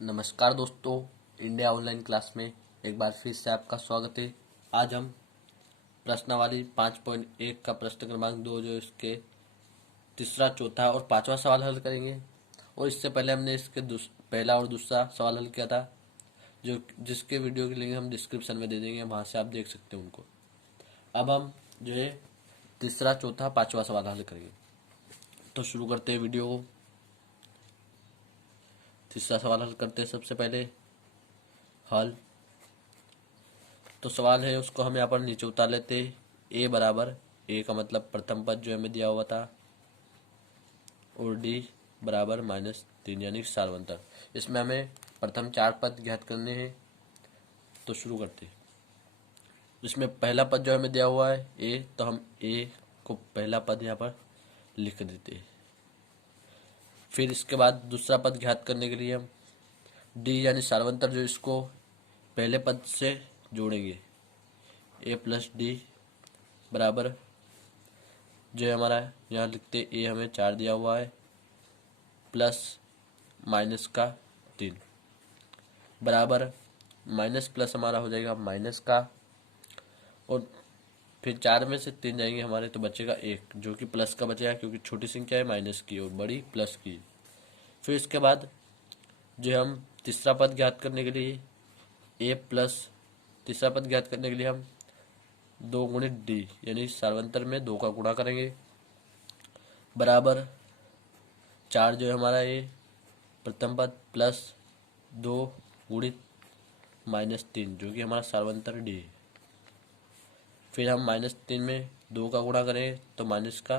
नमस्कार दोस्तों, India online class में एक बार फिर से आपका स्वागत है। आज हम प्रश्नावली 5.1 का प्रश्न क्रमांक 2 जो इसके तीसरा, चौथा और पांचवा सवाल हल करेंगे। और इससे पहले हमने इसके पहला और दूसरा सवाल हल किया था, जो जिसके वीडियो की लिंक हम डिस्क्रिप्शन में दे देंगे, वहाँ से आप देख सकते हैं उनको। अब हम जो है तीसरा, चौथा, पांचवा सवाल हल करेंगे। तो शुरू करते हैं वीडियो को। तीसरा सवाल हल करते हैं। सबसे पहले हल तो सवाल है, उसको हम यहाँ पर नीचे उतार लेते हैं। ए बराबर, ए का मतलब प्रथम पद जो हमें दिया हुआ था, और डी बराबर -3 यानी सार्वंतर। इसमें हमें प्रथम 4 पद ज्ञात करने हैं। तो शुरू करते हैं। इसमें पहला पद जो हमें दिया हुआ है ए, तो हम ए को पहला पद यहाँ पर लिख देते हैं। फिर इसके बाद दूसरा पद ज्ञात करने के लिए हम डी यानी सार्वंतर, जो इसको पहले पद से जोड़ेंगे। ए प्लस डी बराबर, जो हमारा यहाँ लिखते ए हमें 4 दिया हुआ है, प्लस माइनस का 3 बराबर, माइनस प्लस हमारा हो जाएगा माइनस का, और फिर 4 में से 3 जाएंगे हमारे, तो बचेगा 1, जो कि प्लस का बचेगा, क्योंकि छोटी संख्या है माइनस की और बड़ी प्लस की। फिर इसके बाद जो हम तीसरा पद ज्ञात करने के लिए ए प्लस, तीसरा पद ज्ञात करने के लिए हम 2 गुणित डी यानी सार्वंतर में 2 का गुणा करेंगे, बराबर 4 जो है हमारा ये प्रथम पद, प्लस 2 गुणित -3 जो कि हमारा सार्वंतर डी है। फिर हम -3 में 2 का गुणा करें तो माइनस का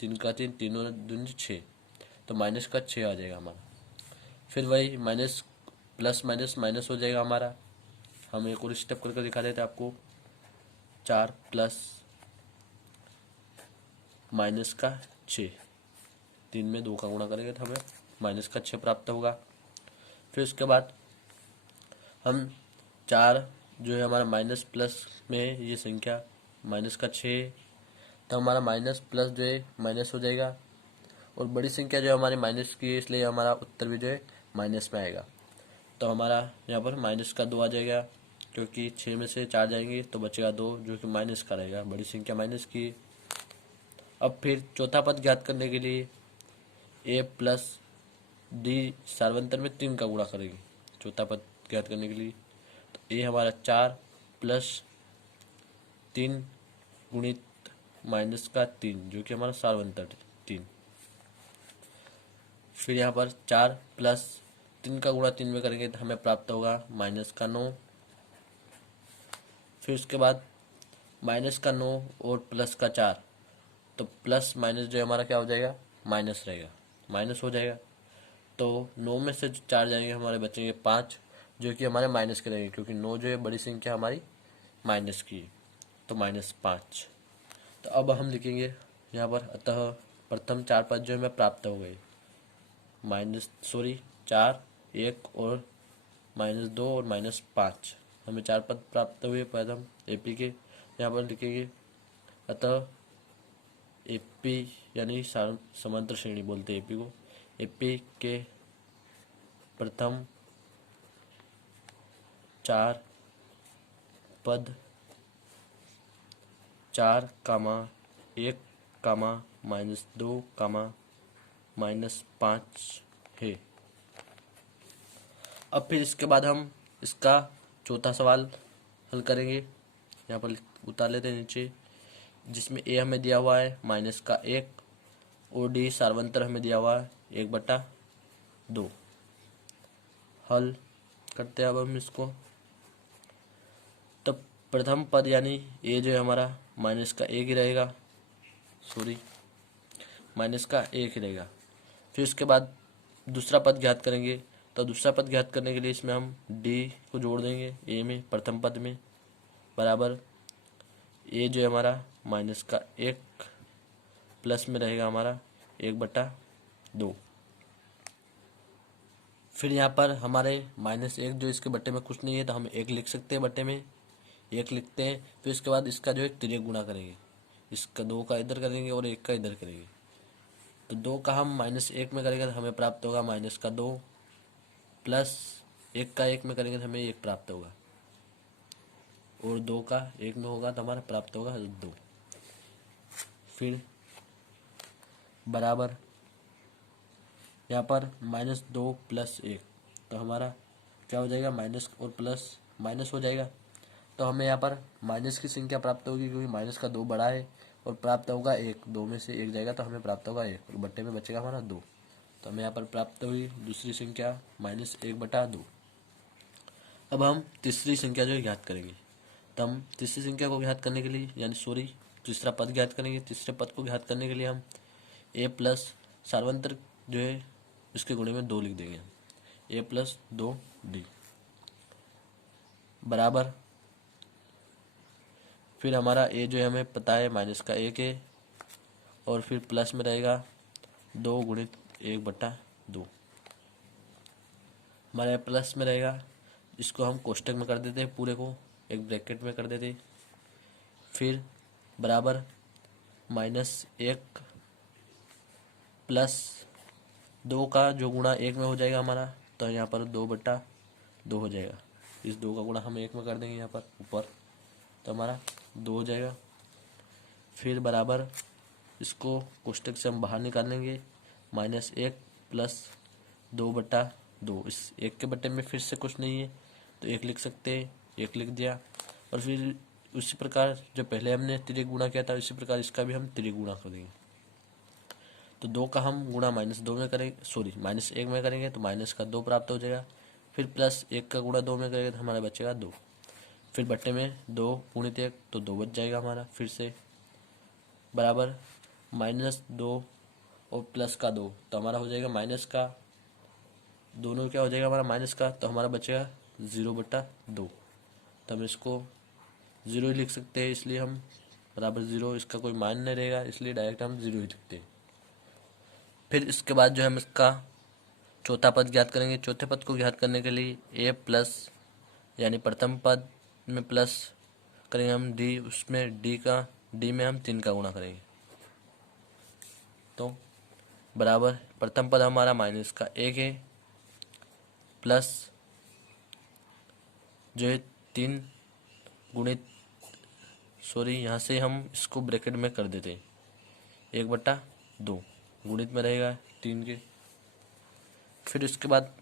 3 का 3, तीनों दूनी 6, तो माइनस का 6 आ जाएगा हमारा। फिर वही माइनस प्लस माइनस माइनस हो जाएगा हमारा। हम एक और स्टेप करके दिखा देते हैं आपको। 4 प्लस माइनस का 6, 3 में 2 का गुणा करेंगे तो हमें माइनस का 6 प्राप्त होगा। फिर उसके बाद हम 4 जो है हमारा माइनस प्लस में ये संख्या माइनस का 6, तो हमारा माइनस प्लस जो है माइनस हो जाएगा, और बड़ी संख्या जो हमारी माइनस की है, इसलिए हमारा उत्तर भी जो है माइनस में आएगा। तो हमारा यहाँ पर माइनस का 2 आ जाएगा, क्योंकि 6 में से 4 जाएंगे तो बचेगा 2, जो कि माइनस का रहेगा, बड़ी संख्या माइनस की है। अब फिर चौथा पद ज्ञात करने के लिए ए प्लस डी सार्वंतर में 3 का गुणा करेंगे। चौथा पद ज्ञात करने के लिए तो ए हमारा 4 प्लस 3 गुणित माइनस का 3, जो कि हमारा सार्वंतर 3। फिर यहाँ पर 4 प्लस 3 का गुणा 3 में करेंगे तो हमें प्राप्त होगा माइनस का 9। फिर उसके बाद माइनस का 9 और प्लस का 4, तो प्लस माइनस जो हमारा क्या हो जाएगा, माइनस रहेगा, माइनस हो जाएगा। तो 9 में से 4 जाएंगे हमारे बचेंगे 5, जो कि हमारे माइनस के रहेंगे, क्योंकि 9 जो है बड़ी संख्या हमारी माइनस की है, तो -5। तो अब हम लिखेंगे यहाँ पर, अतः प्रथम 4 पद जो हमें प्राप्त हो गए, 4, 1 और -2 और -5, हमें 4 पद प्राप्त हुए प्रथम एपी के। यहाँ पर लिखेंगे, अतः एपी यानी समांतर श्रेणी बोलते हैं एपी को, एपी के प्रथम 4 पद 4, 1, -2, -5 है। अब फिर इसके बाद हम इसका चौथा सवाल हल करेंगे। यहाँ पर उतार लेते हैं नीचे, जिसमें ए हमें दिया हुआ है -1, और डी सार्वंतर हमें दिया हुआ है 1/2। हल करते हैं अब हम इसको। तो प्रथम पद यानी ए जो है हमारा माइनस का 1 ही रहेगा, माइनस का 1 ही रहेगा। फिर उसके बाद दूसरा पद ज्ञात करेंगे। तो दूसरा पद ज्ञात करने के लिए इसमें हम डी को जोड़ देंगे ए में, प्रथम पद में, बराबर ए जो है हमारा माइनस का 1 प्लस में रहेगा हमारा 1/2। फिर यहाँ पर हमारे -1 जो इसके बट्टे में कुछ नहीं है, तो हम 1 लिख सकते हैं, बट्टे में 1 लिखते हैं। फिर इसके बाद इसका जो है तिर्यक गुणा करेंगे, इसका 2 का इधर करेंगे और 1 का इधर करेंगे। तो 2 का हम -1 में करेंगे तो हमें प्राप्त होगा -2, प्लस 1 का 1 में करेंगे तो हमें 1 प्राप्त होगा, और 2 का 1 में होगा तो हमारा प्राप्त होगा 2। फिर बराबर यहाँ पर -2 + 1, तो हमारा क्या हो जाएगा, माइनस और प्लस माइनस हो जाएगा। तो हमें यहाँ पर माइनस की संख्या प्राप्त होगी, क्योंकि माइनस का 2 बड़ा है, और प्राप्त होगा 1, 2 में से 1 जाएगा तो हमें प्राप्त होगा 1, और बट्टे में बचेगा हमारा 2। तो हमें यहाँ पर प्राप्त हुई दूसरी संख्या -1/2। अब हम तीसरी संख्या जो है ज्ञात करेंगे। तो हम तीसरी संख्या को ज्ञात करने के लिए, यानी तीसरा पद ज्ञात करेंगे। तीसरे पद को ज्ञात करने के लिए हम a प्लस सार्वंतर जो है इसके गुणे में 2 लिख देंगे, a + 2d बराबर। फिर हमारा a जो है हमें पता है -1 है, और फिर प्लस में रहेगा 2 × 1/2। हमारे प्लस में रहेगा, इसको हम कोष्टक में कर देते हैं, पूरे को एक ब्रैकेट में कर देते हैं। फिर बराबर -1 + 2 का जो गुणा 1 में हो जाएगा हमारा, तो यहाँ पर 2/2 हो जाएगा। इस 2 का गुणा हम 1 में कर देंगे यहाँ पर ऊपर, तो हमारा 2 हो जाएगा। फिर बराबर इसको कोष्टक से हम बाहर निकालेंगे, -1 + 2/2। इस 1 के बट्टे में फिर से कुछ नहीं है तो 1 लिख सकते हैं, 1 लिख दिया। और फिर उसी प्रकार जो पहले हमने तिर्यक गुणा किया था, इसी प्रकार इसका भी हम तिर्यक गुणा कर देंगे। तो 2 का हम गुणा -2 में करेंगे, -1 में करेंगे तो माइनस का 2 प्राप्त हो जाएगा। फिर +1 का गुणा 2 में करेंगे तो हमारा बचेगा 2। फिर बट्टे में 2 × 1 तो 2 बच जाएगा हमारा। फिर से बराबर -2 और प्लस का 2, तो हमारा हो जाएगा माइनस का, दोनों क्या हो जाएगा हमारा माइनस का, तो हमारा बचेगा 0/2। तो हम इसको 0 ही लिख सकते हैं, इसलिए हम बराबर 0, इसका कोई मान नहीं रहेगा, इसलिए डायरेक्ट हम 0 ही लिखते हैं। फिर इसके बाद जो हम इसका चौथा पद ज्ञात करेंगे। चौथे पद को ज्ञात करने के लिए a प्लस, यानी प्रथम पद में प्लस करेंगे हम d, उसमें d में हम 3 का गुणा करेंगे। तो बराबर प्रथम पद हमारा -1 है, प्लस जो है 3 गुणित, यहाँ से हम इसको ब्रैकेट में कर देते हैं, 1/2 गुणित में रहेगा 3 के। फिर इसके बाद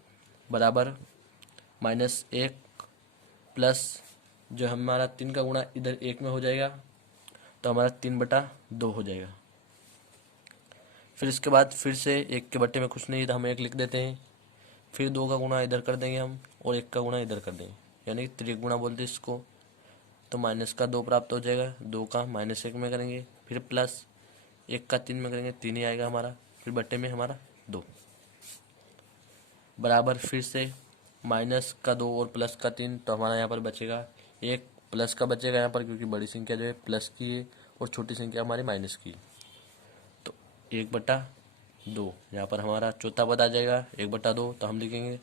बराबर -1 प्लस जो हमारा 3 का गुणा इधर 1 में हो जाएगा, तो हमारा 3/2 हो जाएगा। फिर इसके बाद फिर से 1 के बट्टे में कुछ नहीं, तो हम 1 लिख देते हैं। फिर 2 का गुणा इधर कर देंगे हम, और 1 का गुणा इधर कर देंगे, यानी त्रिक गुणा बोलते हैं इसको। तो माइनस का 2 प्राप्त हो जाएगा, 2 का -1 में करेंगे, फिर प्लस 1 का 3 में करेंगे, 3 ही आएगा हमारा। फिर बट्टे में हमारा 2 बराबर फिर से माइनस का 2 और प्लस का 3, तो हमारा यहाँ पर बचेगा 1 प्लस का बचेगा यहाँ पर, क्योंकि बड़ी संख्या जो है प्लस की है और छोटी संख्या हमारी माइनस की है। तो 1/2 यहाँ पर हमारा चौथा पद आ जाएगा, 1/2। तो हम लिखेंगे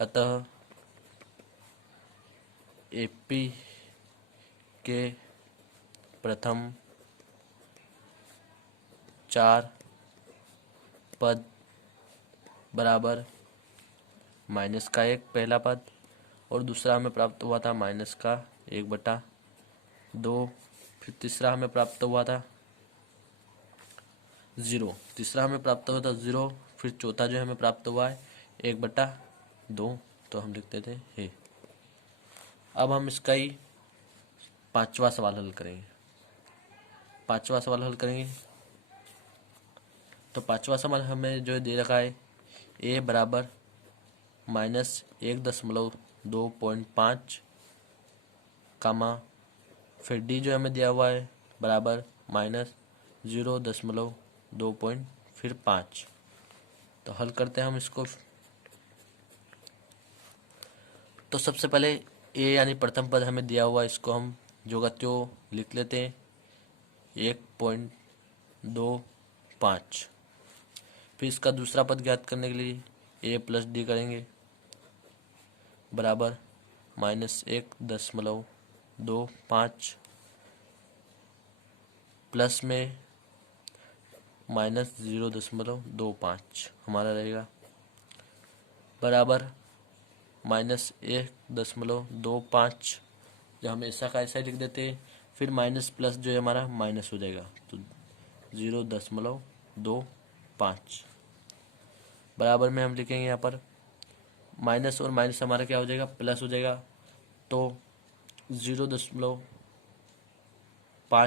अतः AP के प्रथम 4 पद बराबर -1 पहला पद, और दूसरा हमें प्राप्त हुआ था -1/2। फिर तीसरा हमें प्राप्त हुआ था 0, फिर चौथा जो हमें प्राप्त हुआ है 1/2, तो हम लिखते थे है। अब हम इसका ही पांचवा सवाल हल करेंगे। तो पांचवा सवाल हमें जो दे रखा है, a बराबर -1.25, फिर d जो हमें दिया हुआ है बराबर -0.2 फिर 5। तो हल करते हैं हम इसको। तो सबसे पहले a यानी प्रथम पद हमें दिया हुआ है, इसको हम जो का त्यों लिख लेते हैं 1.25। फिर इसका दूसरा पद ज्ञात करने के लिए a + d करेंगे, बराबर -1.25 प्लस में -0.25 हमारा रहेगा। बराबर -1.25, जो हम ऐसा का ऐसा ही लिख देते हैं। फिर माइनस प्लस जो है हमारा माइनस हो जाएगा, तो 0.25 बराबर में हम लिखेंगे यहाँ पर माइनस और माइनस हमारा क्या हो जाएगा, प्लस हो जाएगा। तो 0.5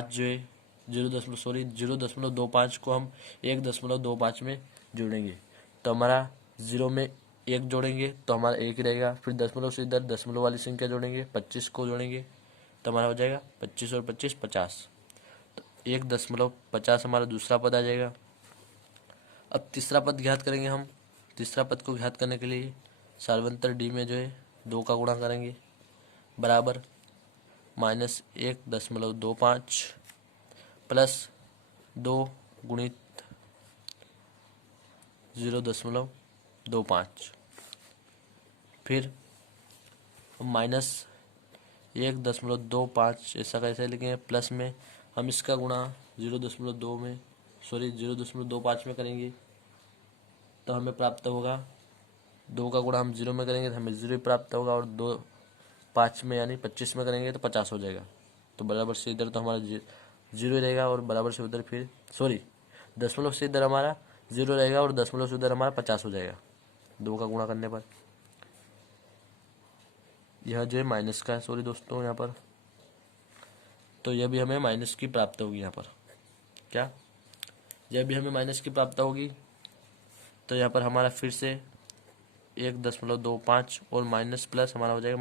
जो है 0.25 को हम 1.25 में जोड़ेंगे, तो हमारा 0 में 1 जोड़ेंगे तो हमारा 1 ही रहेगा। फिर दशमलव से इधर दशमलव वाली संख्या जोड़ेंगे, 25 को जोड़ेंगे तो हमारा हो जाएगा 25 और 25 50, तो 1.50 हमारा दूसरा पद आ जाएगा। अब तीसरा पद ज्ञात करेंगे हम। तीसरा पद को ज्ञात करने के लिए सार्वंतर डी में जो है 2 का गुणा करेंगे, बराबर -1.25 प्लस 2 गुणित 0.25, फिर -1.25 ऐसा कैसे लिखेंगे, प्लस में हम इसका गुणा 0.25 में करेंगे तो हमें प्राप्त होगा 2 का गुणा हम 0 में करेंगे तो हमें 0 ही प्राप्त होगा, और 2 5 में यानी 25 में करेंगे तो 50 हो जाएगा। तो बराबर से इधर तो हमारा 0 ही रहेगा, और बराबर से उधर फिर दशमलव से इधर हमारा 0 रहेगा, और दशमलव से उधर हमारा 50 हो जाएगा 2 का गुणा करने पर। यह जो है माइनस का है दोस्तों यहाँ पर, तो यह भी हमें माइनस की प्राप्त होगी यहाँ पर। क्या यह भी हमें माइनस की प्राप्त होगी, तो यहाँ पर हमारा फिर से 1.25 और माइनस प्लस हमारा हो जाएगा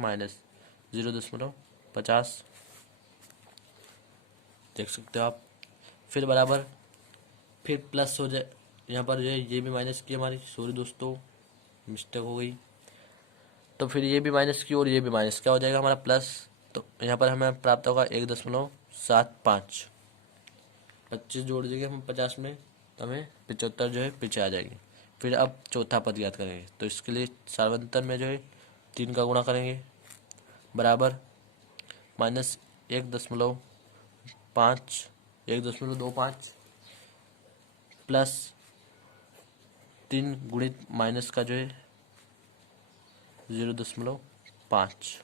-0.50, देख सकते हो आप। फिर बराबर फिर प्लस हो जाए, यहाँ पर जो है ये भी माइनस की हमारी, दोस्तों मिस्टेक हो गई। तो फिर ये भी माइनस की और ये भी माइनस, क्या हो जाएगा हमारा प्लस, तो यहाँ पर हमें प्राप्त होगा 1.75, 25 जोड़ देंगे हम 50 में तो हमें 75 जो है पीछे आ जाएगी। फिर अब चौथा पद याद करेंगे, तो इसके लिए सार्वंतर में जो है 3 का गुणा करेंगे, बराबर -1.25 प्लस 3 गुणित माइनस का जो है 0.5,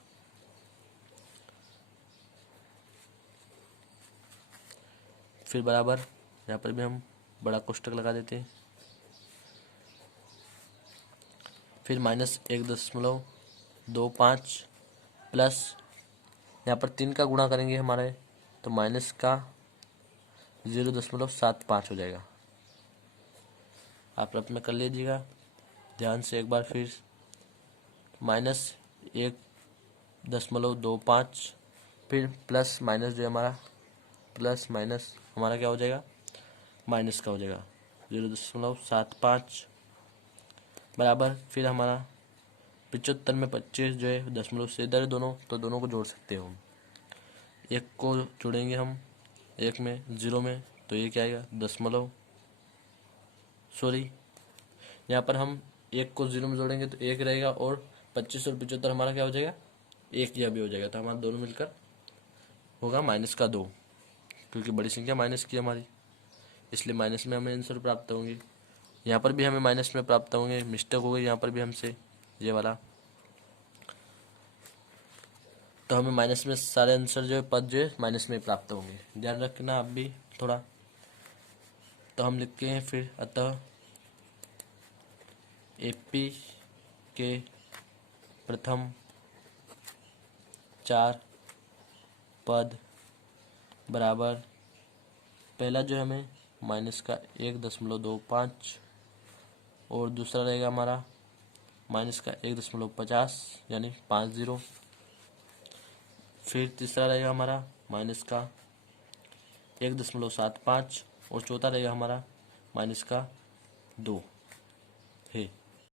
फिर बराबर यहाँ पर भी हम बड़ा कोष्टक लगा देते हैं। फिर -1.25 प्लस यहाँ पर 3 का गुणा करेंगे हमारे, तो माइनस का 0.75 हो जाएगा। आप रफ में कर लीजिएगा ध्यान से एक बार। फिर -1.25 फिर प्लस माइनस जो हमारा प्लस माइनस हमारा क्या हो जाएगा, माइनस का हो जाएगा 0.75, बराबर फिर हमारा 75 में 25 जो है दशमलव से इधर दोनों, तो दोनों को जोड़ सकते हो हम। एक को जोड़ेंगे हम एक में 0 में, तो ये क्या आएगा यहाँ पर हम एक को 0 में जोड़ेंगे तो 1 रहेगा, और 25 और 75 हमारा क्या हो जाएगा, 1 यह भी हो जाएगा, तो हमारा दोनों मिलकर होगा -2, क्योंकि बड़ी संख्या माइनस की हमारी, इसलिए माइनस में हमें आंसर प्राप्त होंगे। यहाँ पर भी हमें माइनस में प्राप्त होंगे, मिस्टेक हो गई यहाँ पर भी हमसे ये वाला, तो हमें माइनस में सारे आंसर जो है पद जो है माइनस में प्राप्त होंगे, ध्यान रखना आप भी थोड़ा। तो हम लिखते हैं फिर, अतः एपी के प्रथम 4 पद बराबर, पहला जो है हमें माइनस का 1.25, और दूसरा रहेगा हमारा माइनस का 1.50 यानी 50, फिर तीसरा रहेगा हमारा माइनस का 1.75, और चौथा रहेगा हमारा -2।